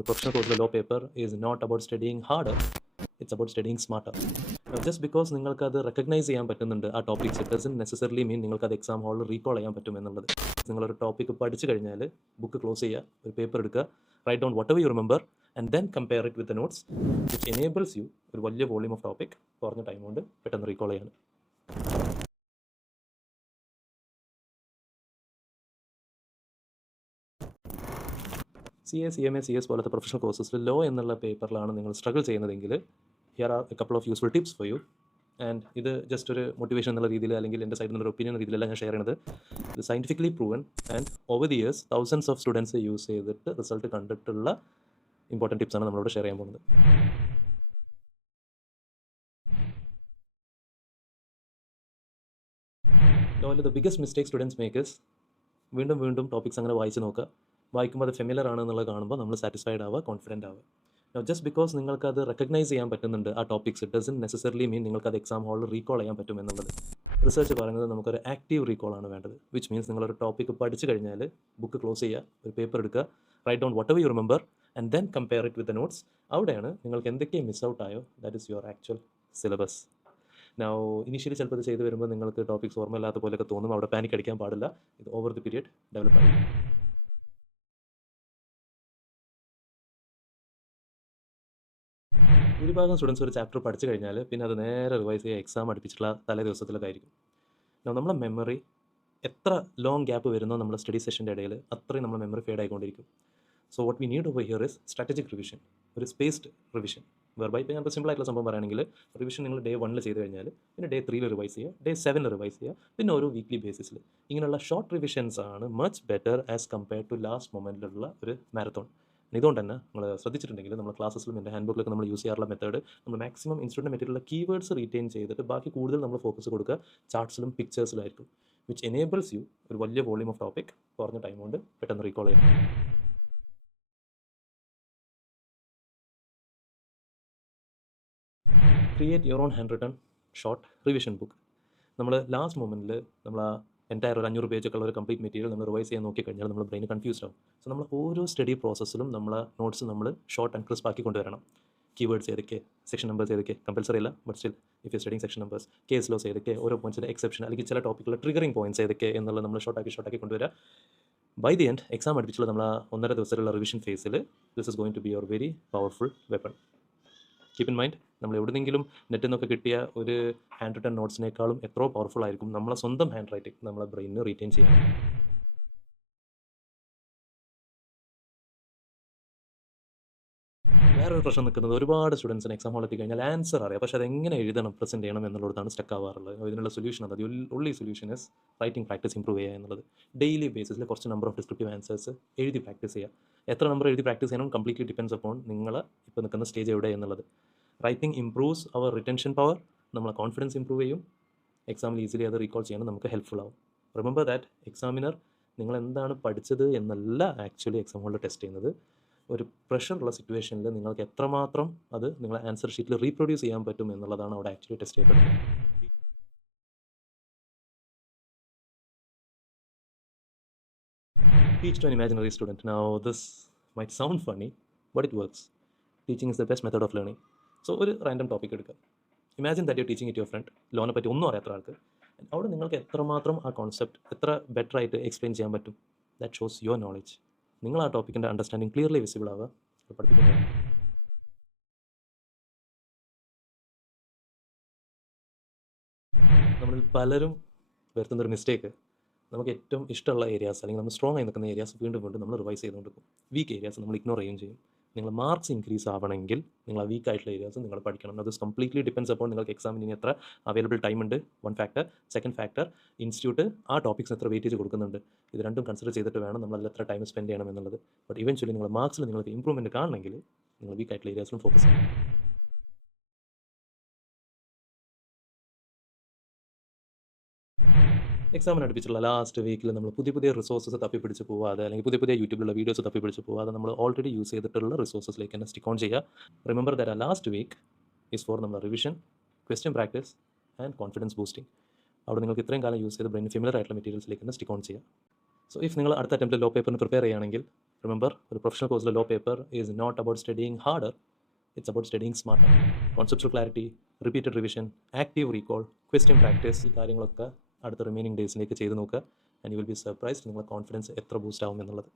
ഒരു പ്രൊഫഷണൽ കോഴ്സിലെ law paper is not about studying harder, it's about studying smarter. Just because നിങ്ങൾക്കത് recognise ചെയ്യാൻ പറ്റുന്നുണ്ട് ആ topics, it doesn't necessarily mean നിങ്ങൾക്കത് എക്സാം ഹാളിൽ റീകോൾ ചെയ്യാൻ പറ്റും എന്നുള്ളത്. നിങ്ങളൊരു ടോപ്പിക്ക് പഠിച്ചു കഴിഞ്ഞാൽ ബുക്ക് ക്ലോസ് ചെയ്യുക, ഒരു പേപ്പർ എടുക്കുക, write down whatever you remember and then compare it with the notes, which enables you ഒരു വലിയ വോളിയം ഓഫ് ടോപ്പിക് കുറഞ്ഞ ടൈം കൊണ്ട് പെട്ടെന്ന് റീകോൾ ചെയ്യാൻ. CA, CMA, CS പോലത്തെ പ്രൊഫഷണൽ കോഴ്സസിൽ ലോ എന്നുള്ള പേപ്പറിലാണ് നിങ്ങൾ സ്ട്രഗിൾ ചെയ്യുന്നതെങ്കിൽ here are a couple of useful tips for you. And ഇത് ജസ്റ്റ് ഒരു മോട്ടിവേഷൻ എന്നുള്ള രീതിയിൽ അല്ലെങ്കിൽ എൻ്റെ സൈഡിൽ നിന്നൊരു ഒപ്പീനിയൻ രീതിയിലല്ല ഞാൻ ഷെയർ ചെയ്യുന്നത്. ഇത് scientifically proven and over the years thousands of students use ചെയ്തിട്ട് റിസൾട്ട് കണ്ടിട്ടുള്ള ഇമ്പോർട്ടൻറ്റ് ടിപ്സാണ് നമ്മളോട് ഷെയർ ചെയ്യാൻ പോകുന്നത്. ലോയിൽ the biggest mistake students makers വീണ്ടും വീണ്ടും ടോപ്പിക്സ് അങ്ങനെ വായിച്ച് നോക്കുക. വായിക്കുമ്പോൾ അത് ഫെമിലർ ആണെന്നുള്ളത് കാണുമ്പോൾ നമ്മൾ സാറ്റിസ്ഫൈഡ് ആവുക, കോൺഫിഡൻറ്റ് ആവുക. ജസ്റ്റ് ബിക്കോസ് നിങ്ങൾക്കത് റെക്കഗ്നൈസ് ചെയ്യാൻ പറ്റുന്നുണ്ട് ആ topics, it doesn't necessarily mean നിങ്ങൾക്കത് എക്സാം ഹാളിൽ റീകോൾ ചെയ്യാൻ പറ്റും എന്നുള്ളത്. റിസർച്ച് പറയുന്നത് നമുക്കൊരു ആക്റ്റീവ് റീകോൾ ആണ് വേണ്ടത്, വിച്ച് മീൻസ് നിങ്ങളൊരു ടോപ്പിക്ക് പഠിച്ചു കഴിഞ്ഞാൽ ബുക്ക് ക്ലോസ് ചെയ്യുക, ഒരു പേപ്പർ എടുക്കുക, write down whatever you remember and then compare it with the notes. അവിടെയാണ് നിങ്ങൾക്ക് എന്തൊക്കെ മിസ് ഔട്ട് ആയോ, that is your actual syllabus. Now initially ചിലപ്പോൾ ഇത് ചെയ്ത് വരുമ്പോൾ നിങ്ങൾക്ക് ടോപ്പിക്സ് ഓർമ്മയില്ലാത്ത പോലെയൊക്കെ തോന്നും, അവിടെ പാനിക് അടിക്കാൻ പാടില്ല. ഇത് ഓവർ ദി പീരിയഡ് ഡെവലപ്പ് ആയി. ഭൂരിഭാഗം സ്റ്റുഡൻസ് ഒരു ചാപ്റ്റർ പഠിച്ചു കഴിഞ്ഞാൽ പിന്നെ അത് നേരെ റിവൈസ് ചെയ്യുക എക്സാം അടുപ്പിച്ചിട്ടുള്ള തലേ ദിവസത്തിലൊക്കെ ആയിരിക്കും. നമ്മളെ മെമ്മറി എത്ര ലോങ് ഗ്യാപ്പ് വരുന്നോ നമ്മുടെ സ്റ്റഡി സെഷൻ്റെ ഇടയിൽ അത്രയും നമ്മുടെ മെമ്മറി ഫേഡ് ആയിക്കൊണ്ടിരിക്കും. So what we need over here is strategic revision, ഒരു സ്പേസ്ഡ് റിവിഷൻ. വെർബൈ ഇപ്പോൾ ഞാൻ സിമ്പിൾ ആയിട്ടുള്ള സംഭവം പറയുകയാണെങ്കിൽ റിവിഷൻ നിങ്ങൾ ഡേ 1 ചെയ്ത് കഴിഞ്ഞാൽ പിന്നെ ഡേ 3 റിവൈസ് ചെയ്യുക, ഡേ 7 റിവൈസ് ചെയ്യുക, പിന്നെ ഓരോ വീക്ക്ലി ബേസിസിൽ. ഇങ്ങനെയുള്ള ഷോർട്ട് റിവിഷൻസ് ആണ് much better as compared to last മൊമെൻറ്റിലുള്ള ഒരു മാരത്തോൺ. ഇതുകൊണ്ട് തന്നെ നമ്മൾ ശ്രദ്ധിച്ചിട്ടുണ്ടെങ്കിൽ നമ്മുടെ ക്ലാസ്സിലും എൻ്റെ ഹാൻഡ് ബുക്കിലൊക്കെ നമ്മൾ യൂസ് ചെയ്യാറുള്ള മെത്തേഡ്, നമ്മൾ മാക്സിമം ഇൻസ്റ്റിറ്റ്യൂട്ട് മെറ്റീരിയലുള്ള കീവേഡ്സ് റീറ്റെയിൻ ചെയ്തിട്ട് ബാക്കി കൂടുതൽ നമ്മൾ ഫോക്കസ് കൊടുക്കുക ചാർട്ട്സിലും പിക്ചേഴ്സിലായിരിക്കും, വിച്ച് എനേബിൾസ് യു ഒരു വലിയ വോളിയം ഓഫ് ടോപ്പിക് കുറഞ്ഞ ടൈം കൊണ്ട് പെട്ടെന്ന് റീകോൾ ചെയ്യാം. Create your own hand written short revision book. നമ്മൾ ലാസ്റ്റ് മൊമെൻറ്റിൽ നമ്മൾ ആ എൻറ്റയർ ഒരു 500 പേജൊക്കെ ഉള്ള ഒരു കംപ്ലീറ്റ് മെറ്റീരിയൽ നമ്മൾ റിവൈസ് ചെയ്യാൻ നോക്കിക്കഴിഞ്ഞാൽ നമ്മൾ ബ്രെയിൻ കൺഫ്യൂസ്ഡ് ആവും. സോ നമ്മൾ ഓരോ സ്റ്റഡി പ്രോസസ്സിലും നമ്മൾ നോട്ട്സ് നമ്മൾ ഷോർട്ട് ആൻഡ് ക്രിസ്പ് ആക്കി കൊണ്ടുവരണം. കീവേഡ്സ് ഏതൊക്കെ, സെക്ഷൻ നമ്പേഴ്സ് ഏതൊക്കെ, കമ്പൽസറി അല്ല but still if you studying section numbers, case loss ഏതൊക്കെ, ഓരോ പോയിൻറ്റ്സിൻ്റെ എക്സെപ്ഷൻ അല്ലെങ്കിൽ ചില ടോപ്പിക്കുള്ള ട്രിഗറിംഗ് പോയിൻറ്റ്സ് ഏതൊക്കെ എന്നുള്ളത് നമ്മൾ ഷോർട്ടാക്കി കൊണ്ടുവരിക. ബൈ ദി എൻഡ് എക്സാം അടുപ്പിച്ചുള്ള നമ്മൾ ആ 1.5 ദിവസത്തിലുള്ള റിവിഷൻ ഫേസിൽ this is going to be your very powerful weapon. Keep in mind, നമ്മൾ എവിടെയെങ്കിലും നെറ്റിൽ നിന്നൊക്കെ കിട്ടിയ ഒരു ഹാൻഡ് റിട്ടൺ നോട്ട്സിനേക്കാളും എത്രയോ പവർഫുൾ ആയിരിക്കും നമ്മളെ സ്വന്തം ഹാൻഡ് റൈറ്റിംഗ് നമ്മളെ ബ്രെയിനിന് റീറ്റെയിൻ ചെയ്യാൻ. വേറൊരു പ്രശ്നം നിൽക്കുന്നത്, ഒരുപാട് സ്റ്റുഡൻസിന് എക്സാം ഹാളിൽ എത്തിക്കഴിഞ്ഞാൽ ആൻസർ അറിയാം, പക്ഷേ അതെങ്ങനെ എഴുതണം, പ്രസൻറ്റ് ചെയ്യണം എന്നുള്ളതാണ് സ്റ്റക്ക് ആവാറുള്ളത്. ഇതിനുള്ള സൊല്യൂഷൻ അത് ഉള്ളി solution is writing practice improve ചെയ്യുക എന്നുള്ളത്. ഡെയിലി ബേസിസിൽ കുറച്ച് നമ്പർ ഓഫ് ഡിസ്ക്രിപ്റ്റീവ് ആൻസേഴ്സ് എഴുതി പ്രാക്ടീസ് ചെയ്യുക. എത്ര നമ്പർ എഴുതി പ്രാക്ടീസ് ചെയ്യണം കംപ്ലീറ്റ്ലി ഡിപ്പെൻസ് അപ്പോൺ നിങ്ങൾ ഇപ്പോൾ നിൽക്കുന്ന സ്റ്റേജ് എവിടെ എന്നുള്ളത്. റൈറ്റിംഗ് ഇംപ്രൂവ്സ് അവർ റിറ്റൻഷൻ പവർ, നമ്മളെ കോൺഫിഡൻസ് ഇംപ്രൂവ് ചെയ്യും, എക്സാമിൽ ഈസിലി അത് റീകോൾ ചെയ്യാൻ നമുക്ക് ഹെൽപ്ഫുൾ ആവും. റിമെമ്പർ ദാറ്റ് എക്സാമിനർ നിങ്ങൾ എന്താണ് പഠിച്ചത് എന്നല്ല ആക്ച്വലി എക്സാം ഹാളിൽ ടെസ്റ്റ് ചെയ്യുന്നത്, ഒരു പ്രഷറുള്ള സിറ്റുവേഷനിൽ നിങ്ങൾക്ക് എത്രമാത്രം അത് നിങ്ങളെ ആൻസർ ഷീറ്റിൽ റീപ്രൊഡ്യൂസ് ചെയ്യാൻ പറ്റും എന്നുള്ളതാണ് അവിടെ ആക്ച്വലി ടെസ്റ്റ് ചെയ്യപ്പെടുന്നത്. Teach to an imaginary student. Now this might sound funny, but it works. Teaching is the best method of learning. So ഒരു റാൻഡം ടോപ്പിക് എടുക്കുക, imagine that you teaching it your friend, ലോനെ പറ്റി ഒന്നും അറിയാത്ത ആൾക്ക്. അവിടെ നിങ്ങൾക്ക് എത്രമാത്രം ആ കോൺസെപ്റ്റ് എത്ര ബെറ്റർ ആയിട്ട് എക്സ്പ്ലെയിൻ ചെയ്യാൻ പറ്റും, ദാറ്റ് ഷോസ് യുവർ നോളജ്. നിങ്ങൾ ആ ടോപ്പിക്കിൻ്റെ അണ്ടർസ്റ്റാൻഡിങ് ക്ലിയർലി വിസിബിൾ ആവുക പഠിപ്പിക്കുന്നത്. നമ്മളിൽ പലരും വരുത്തുന്നൊരു മിസ്റ്റേക്ക്, നമുക്ക് ഏറ്റവും ഇഷ്ടമുള്ള ഏരിയാസ് അല്ലെങ്കിൽ നമ്മൾ സ്ട്രോങ് ആയി നിൽക്കുന്ന ഏരിയാസ് വീണ്ടും വീണ്ടും നമ്മൾ റിവൈസ് ചെയ്തുകൊണ്ട് പോകും. വീക്ക് ഏരിയാസ് നമ്മൾ ഇഗ്നോർ ചെയ്യുകയും ചെയ്യും. നിങ്ങൾ മാർക്സ് ഇൻക്രീസ് ആവണമെങ്കിൽ നിങ്ങൾ ആ വീക്ക് ആയിട്ടുള്ള ഏരിയാസ് നിങ്ങൾ പഠിക്കണം. അത് കംപ്ലീറ്റ്ലി ഡിപ്പെൻസ് അപ്പോൾ നിങ്ങൾക്ക് എക്സാമിന് ഇനി എത്ര അവൈലബിൾ ടൈം ഉണ്ട്, one factor. Second factor, institute ആ ടോപ്പിക്സ് എത്ര വെയിറ്റേജ് കൊടുക്കുന്നുണ്ട്. ഇത് രണ്ടും കൺസിഡർ ചെയ്തിട്ട് വേണം നമ്മൾ അതിൽ എത്ര ടൈം സ്പെൻഡ് ചെയ്യണം എന്നുള്ളത്. ബട്ട് ഇവൻച്വലി നിങ്ങൾ മാർക്സിൽ നിങ്ങൾക്ക് ഇമ്പ്രൂവ്മെൻറ്റ് കാണണമെങ്കിൽ നിങ്ങൾ വീക്ക് ആയിട്ടുള്ള ഏരിയാസിലും ഫോക്കസ് ചെയ്യണം. എക്സാമിന് അടുപ്പിച്ചുള്ള ലാസ്റ്റ് വീക്കിൽ നമ്മൾ പുതിയ റിസോഴ്സസ് തപ്പിപ്പിടിച്ച് പോവാതെ അല്ലെങ്കിൽ പുതിയ യൂട്യൂബിലുള്ള വീഡിയോസ് തപ്പിപ്പിടിച്ച് പോവാതെ നമ്മൾ ഓൾറെഡി യൂസ് ചെയ്തിട്ടുള്ള റിസോഴ്സസിലേക്ക് തന്നെ സ്റ്റിക്ക് ഓൺ ചെയ്യുക. റിമെമ്പർ ദാറ്റ് ആ ലാസ്റ്റ് വീക്ക് ഈസ് ഫോർ നമ്മൾ revision, question practice and confidence boosting. അവിടെ നിങ്ങൾക്ക് ഇത്രയും കാലം യൂസ് ചെയ്ത് ബ്രെയിൻ ഫെമിലർ ആയിട്ടുള്ള മെറ്റീരിയൽസിലേക്ക് തന്നെ സ്റ്റിക്ക് ഓൺ ചെയ്യുക. സോ ഇഫ് നിങ്ങൾ അടുത്ത അറ്റംപ്റ്റിൽ ലോ പേപ്പറിന് പ്രിപ്പയർ ചെയ്യുകയാണെങ്കിൽ റിമെമ്പർ, ഒരു പ്രൊഫഷണൽ കോഴ്സിലെ law paper is not about studying harder, it's about studying smarter. Conceptual clarity, repeated revision, active recall, question practice, ഈ കാര്യങ്ങളൊക്കെ അടുത്ത റിമൈനിങ് ഡേയ്സിലേക്ക് ചെയ്ത് നോക്കുക. And you will be surprised നിങ്ങളുടെ കോൺഫിഡൻസ് എത്ര ബൂസ്റ്റ് ആവും എന്നുള്ളത്.